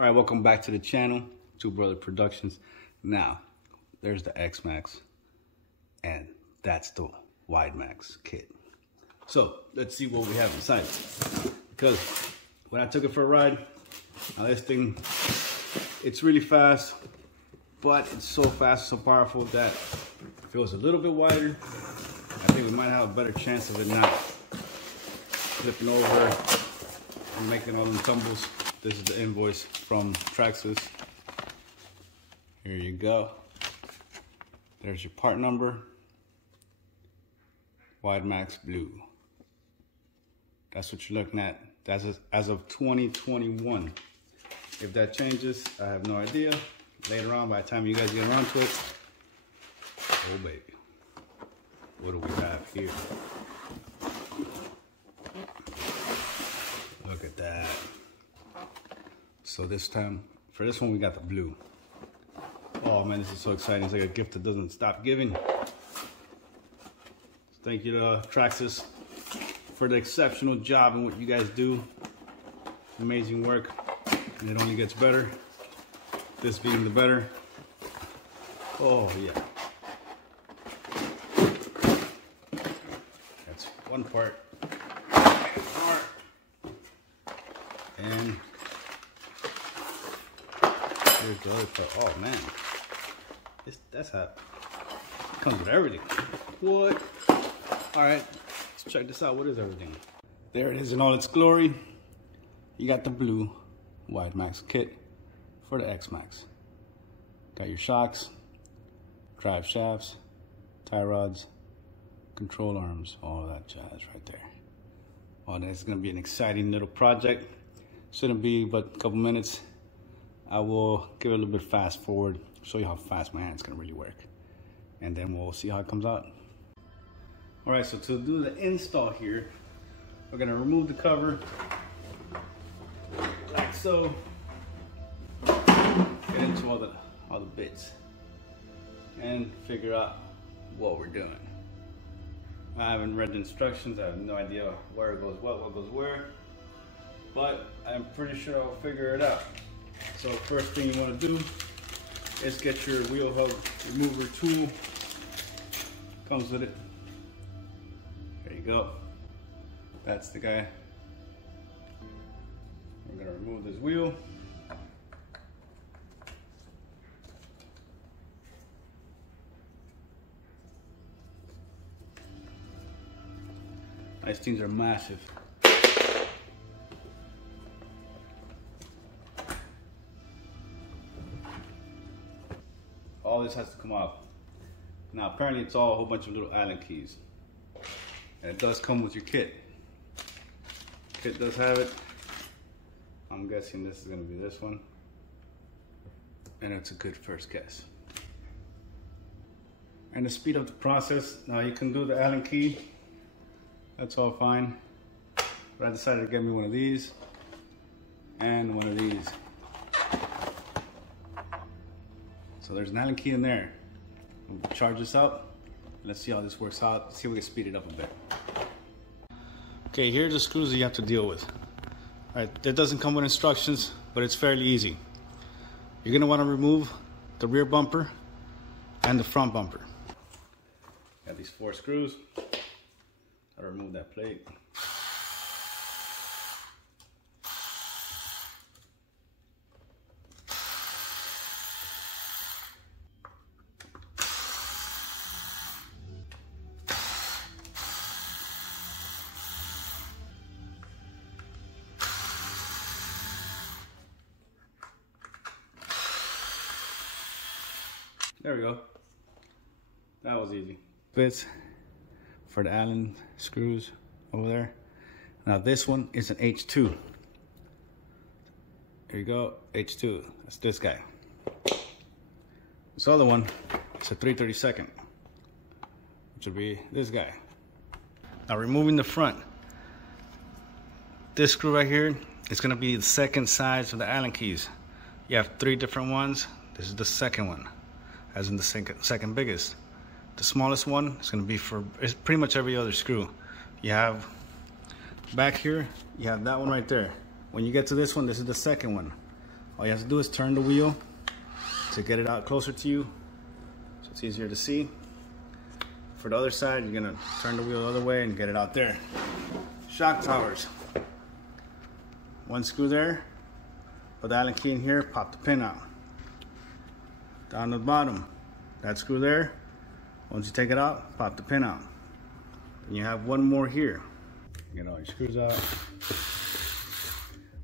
All right, welcome back to the channel, Two Brother Productions. Now, there's the X-Maxx, and that's the WideMaxx kit. So, let's see what we have inside. Because when I took it for a ride, now this thing, it's really fast, but it's so fast, so powerful that if it was a little bit wider, I think we might have a better chance of it not flipping over and making all them tumbles. This is the invoice from Traxxas. Here you go. There's your part number. WideMaxx Blue. That's what you're looking at. That's as of 2021. If that changes, I have no idea. Later on, by the time you guys get around to it, oh baby, what do we have here? Look at that. So this time, for this one, we got the blue. Oh man, this is so exciting. It's like a gift that doesn't stop giving. Thank you to Traxxas for the exceptional job and what you guys do. Amazing work, and it only gets better. This being the better. Oh yeah. That's one part. And here's the other part. Oh man, that's how it comes with everything. What? All right, let's check this out. What is everything? There it is in all its glory. You got the blue WideMaxx kit for the X-Maxx. Got your shocks, drive shafts, tie rods, control arms, all of that jazz right there. Oh, that's gonna be an exciting little project. Shouldn't be but a couple minutes. I will give it a little bit fast forward, show you how fast my hand's gonna really work. And then we'll see how it comes out. All right, so to do the install here, we're gonna remove the cover, like so. Get into all the bits, and figure out what we're doing. I haven't read the instructions, I have no idea where it goes what goes where, but I'm pretty sure I'll figure it out. So first thing you want to do is get your wheel hub remover tool. Comes with it. There you go. That's the guy. We're gonna remove this wheel. These things are massive. All this has to come out. Now apparently it's all a whole bunch of little Allen keys. And it does come with your kit. Kit does have it. I'm guessing this is gonna be this one. And it's a good first guess. And to speed up the process, now you can do the Allen key. That's all fine. But I decided to get me one of these and one of these. So there's an Allen key in there. We'll charge this up. Let's see how this works out. Let's see if we can speed it up a bit. Okay, here's the screws that you have to deal with. All right, that doesn't come with instructions, but it's fairly easy. You're gonna wanna remove the rear bumper and the front bumper. Got these 4 screws. Gotta remove that plate. There we go. That was easy. Bits for the Allen screws over there. Now this one is an H2. Here you go, H2. That's this guy. This other one is a 3/32, which would be this guy. Now removing the front. This screw right here is gonna be the second size of the Allen keys. You have 3 different ones. This is the second one, as in the second biggest. The smallest one is going to be for pretty much every other screw. You have back here, you have that one right there. When you get to this one, this is the second one. All you have to do is turn the wheel to get it out closer to you, so it's easier to see. For the other side, you're gonna turn the wheel the other way and get it out there. Shock towers. One screw there, put the Allen key in here, pop the pin out. Down the bottom, that screw there, once you take it out, pop the pin out. Then you have one more here. Get all your screws out.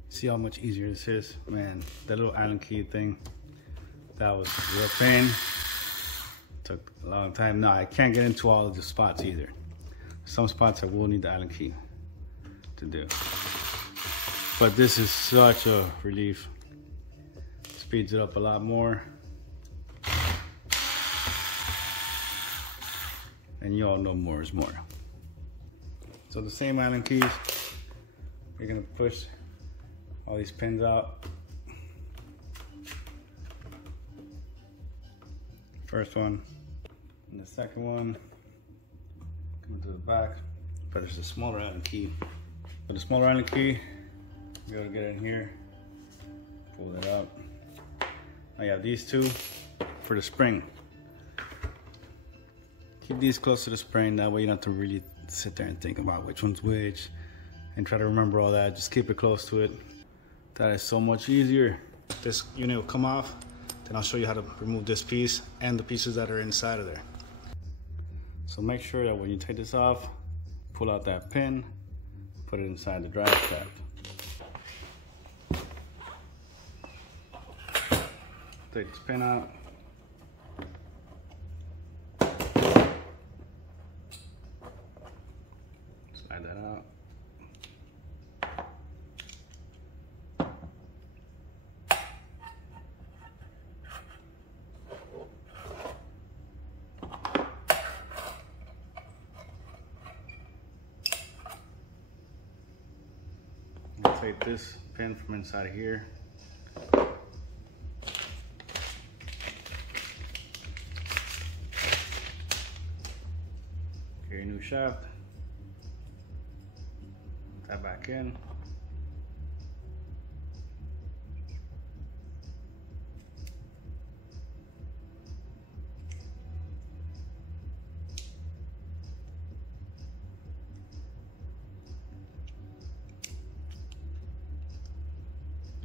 See how much easier this is? Man, that little Allen key thing, that was a real pain. Took a long time. No, I can't get into all of the spots either. Some spots I will need the Allen key to do. But this is such a relief. Speeds it up a lot more. And you all know more is more. So the same Allen keys, you're gonna push all these pins out. First one and the second one. Coming to the back, but there's a smaller Allen key. With a smaller Allen key, you're able to get it in here, pull it out. Now you have these two for the spring. Keep these close to the spring, that way you don't have to really sit there and think about which one's which and try to remember all that. Just keep it close to it. That is so much easier. This unit will come off, then I'll show you how to remove this piece and the pieces that are inside of there. So make sure that when you take this off, pull out that pin, put it inside the drive shaft. Take this pin out. Slide that out. Take this pin from inside of here. Get your new shaft. Put that back in.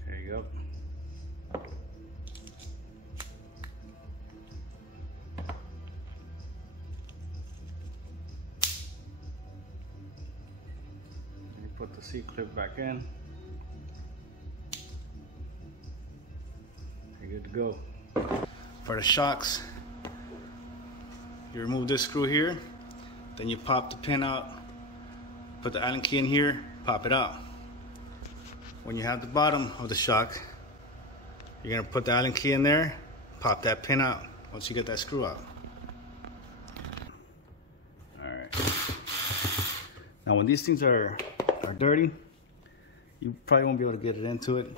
There you go. You put the C-clip back in. You're good to go. For the shocks, you remove this screw here, then you pop the pin out, put the Allen key in here, pop it out. When you have the bottom of the shock, you're gonna put the Allen key in there, pop that pin out once you get that screw out. All right. Now when these things are dirty, you probably won't be able to get it into it.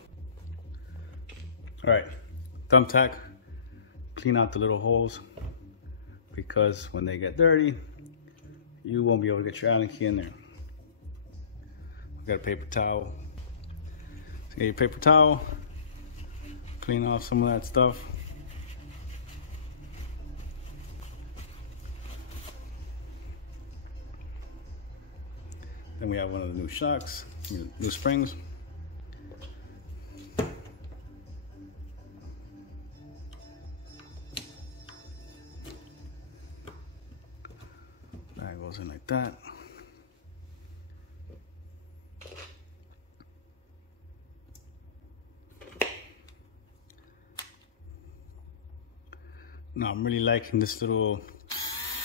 All right, thumbtack, clean out the little holes, because when they get dirty, you won't be able to get your Allen key in there. I've got a paper towel. So get your paper towel, clean off some of that stuff. Then we have one of the new shocks, new springs. That goes in like that. Now I'm really liking this little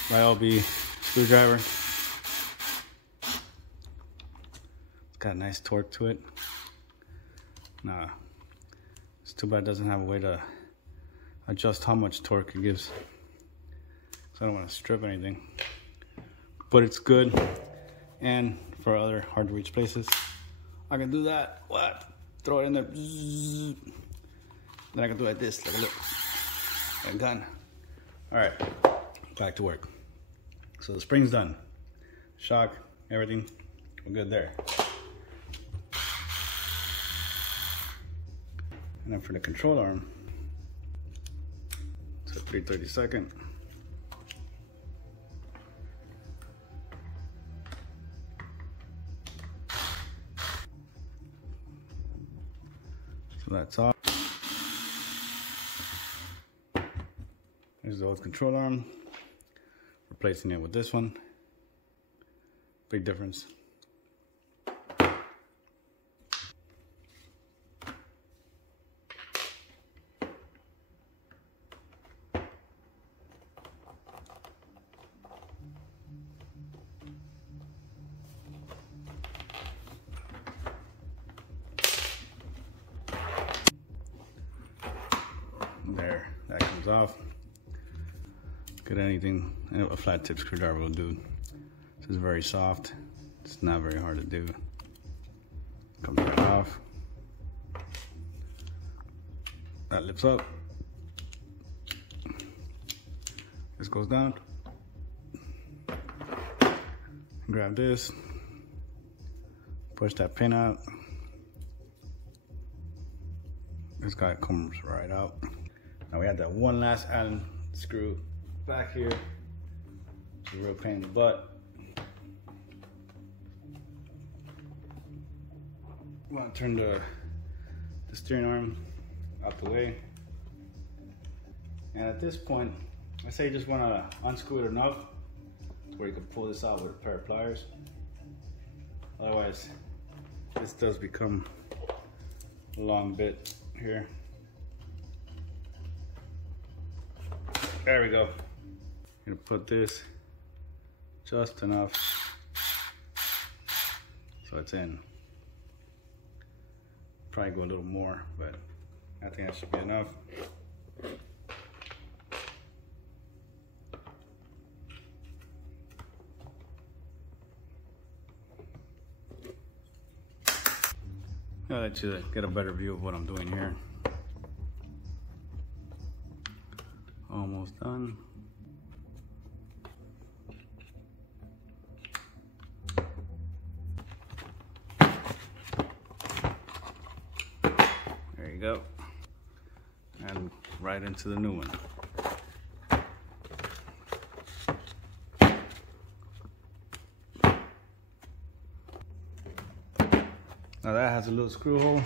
Ryobi screwdriver. It's got a nice torque to it. Nah, it's too bad it doesn't have a way to adjust how much torque it gives. So I don't want to strip anything. But it's good. And for other hard to reach places, I can do that. What? Throw it in there. Then I can do it like this. Like a look. And done. All right, back to work. So the spring's done. Shock, everything, we're good there. And then for the control arm, it's a 3/32. So that's off. There's the old control arm. Replacing it with this one. Big difference. There, that comes off. Good, anything a flat tip screwdriver will do. This is very soft. It's not very hard to do. Comes right off. That lifts up. This goes down. Grab this. Push that pin out. This guy comes right out. Now we have that one last Allen screw back here. It's a real pain in the butt. I want to turn the steering arm out the way. And at this point, I say you just want to unscrew it enough to where you can pull this out with a pair of pliers. Otherwise, this does become a long bit here. There we go. I'm gonna put this just enough so it's in. Probably go a little more, but I think that should be enough. I'll let you get a better view of what I'm doing here. Almost done. There you go. And right into the new one. Now that has a little screw hole.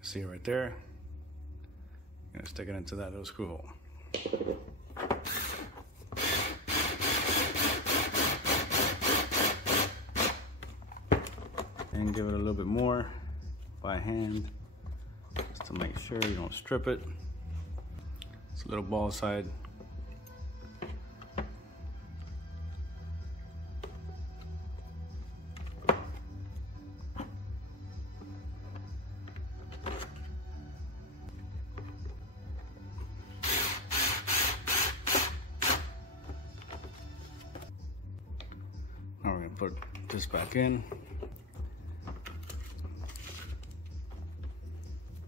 See it right there. I'm gonna stick it into that little screw hole. And give it a little bit more by hand, just to make sure you don't strip it. It's a little ball side. Now we're gonna put this back in.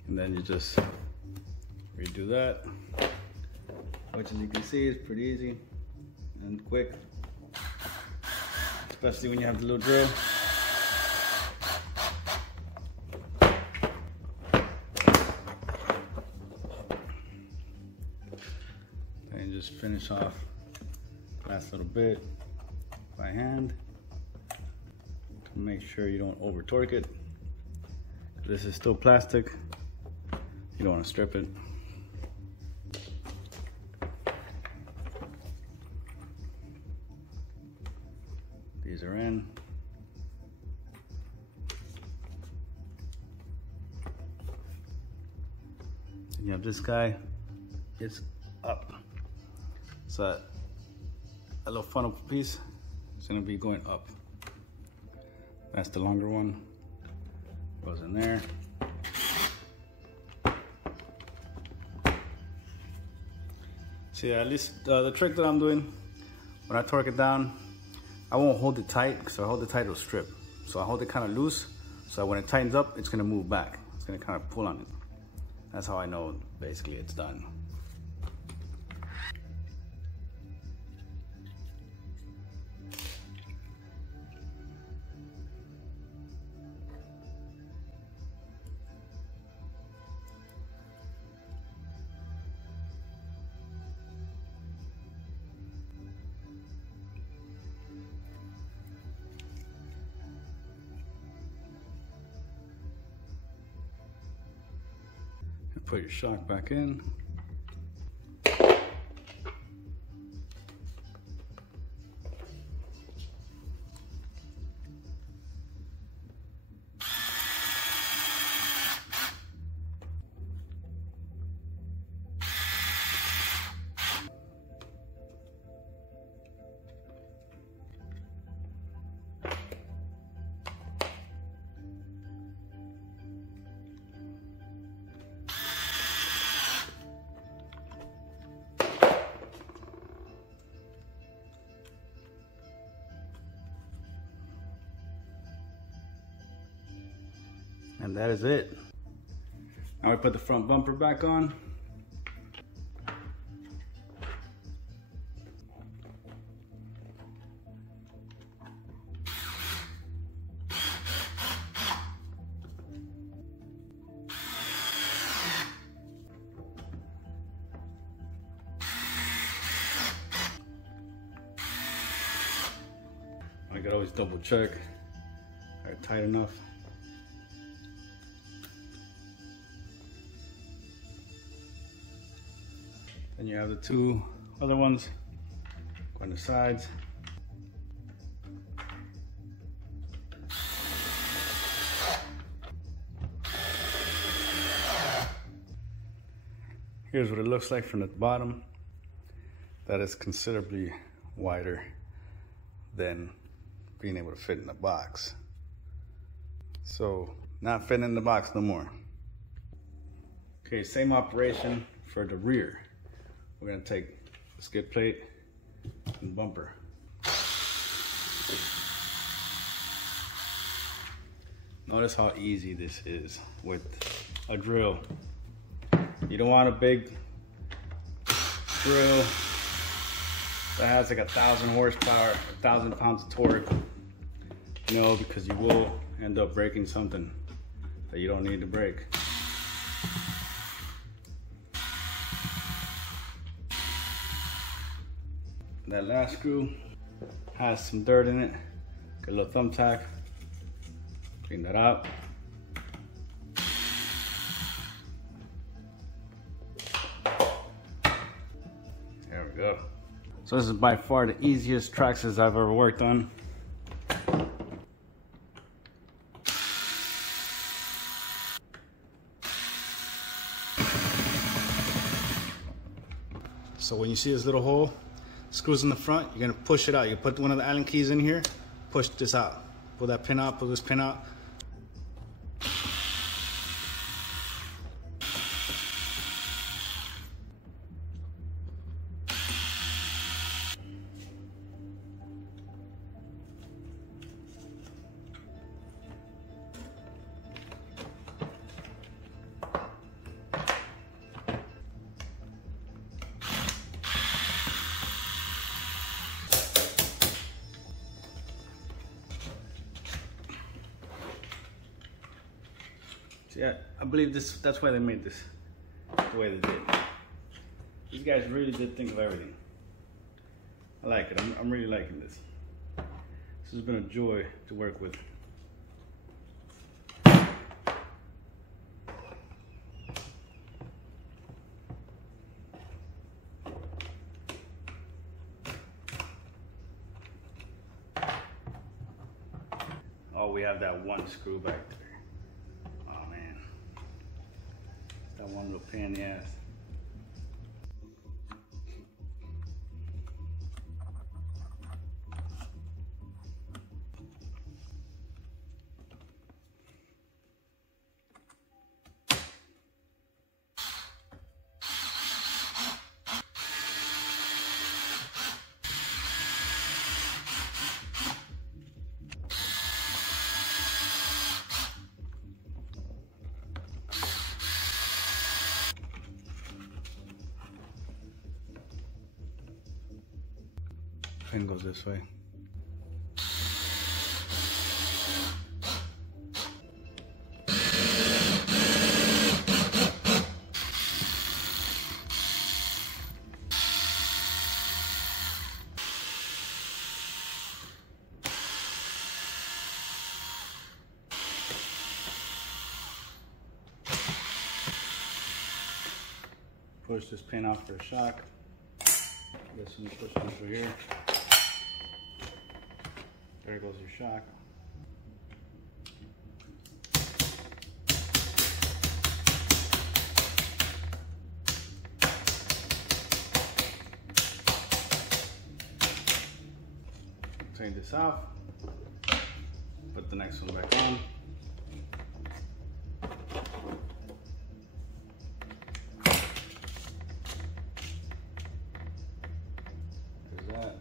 And then you just redo that, which as you can see is pretty easy and quick, especially when you have the little drill. And just finish off last little bit by hand to make sure you don't over torque it. This is still plastic. You don't want to strip it. These are in. And you have this guy, it's up. So a little funnel piece is going to be going up. That's the longer one. Goes in there. See, at least the trick that I'm doing, when I torque it down, I won't hold it tight, because if I hold it tight, it'll strip. So I hold it kind of loose, so that when it tightens up, it's gonna move back. It's gonna kind of pull on it. That's how I know, basically, it's done. put your shock back in. And that is it. Now we put the front bumper back on. I could always double check. Are they tight enough? Then you have the two other ones on the sides. Here's what it looks like from the bottom. That is considerably wider than being able to fit in the box. So, not fitting in the box no more. Okay, same operation for the rear. We're gonna take the skid plate and bumper. Notice how easy this is with a drill. You don't want a big drill that has like 1,000 horsepower, 1,000 pounds of torque. No, because you will end up breaking something that you don't need to break. That last screw has some dirt in it. Get a little thumbtack, clean that out. There we go. So this is by far the easiest Traxxas I've ever worked on. So when you see this little hole, screws in the front, you're gonna push it out. You put one of the Allen keys in here, push this out. Pull that pin out, pull this pin out. Yeah, I believe that's why they made this the way they did. These guys really did think of everything. I like it. I'm really liking this. This has been a joy to work with. Oh, we have that one screw back there. That one little pain in the ass. Pin goes this way. push this pin off for a shock. This one push this through here. There goes your shock. Take this off. Put the next one back on. There's that.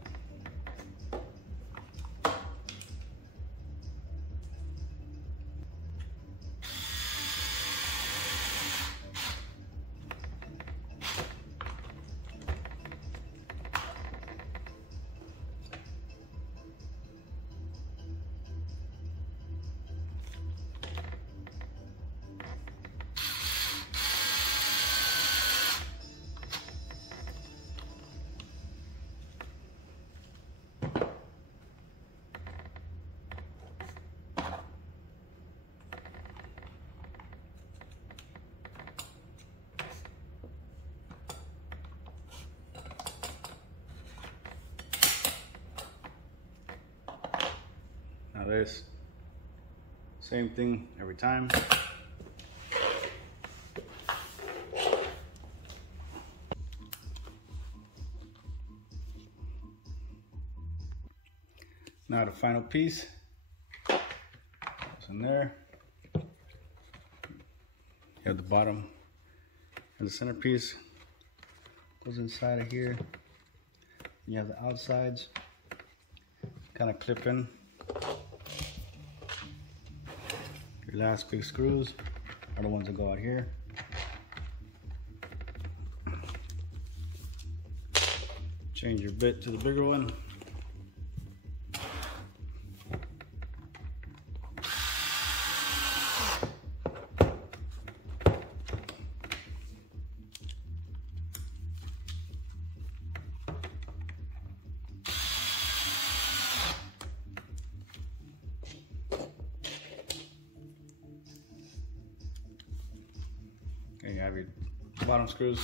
Now this, same thing every time. Now the final piece goes in there. You have the bottom and the centerpiece goes inside of here. You have the outsides kind of clip in. Your last big screws are the ones that go out here. Change your bit to the bigger one. Okay, you have your bottom screws.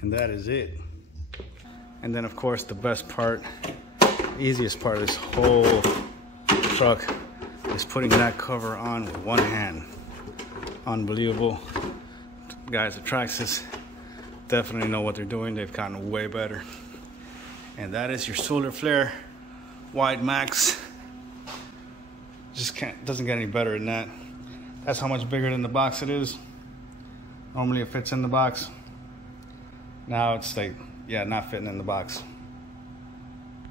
And that is it. And then of course the best part, easiest part of this whole truck is putting that cover on with one hand. Unbelievable. Guys at Traxxas definitely know what they're doing. They've gotten way better. And that is your solar flare WideMaxx. Just doesn't get any better than that. That's how much bigger than the box it is. Normally it fits in the box. Now it's like, yeah, not fitting in the box.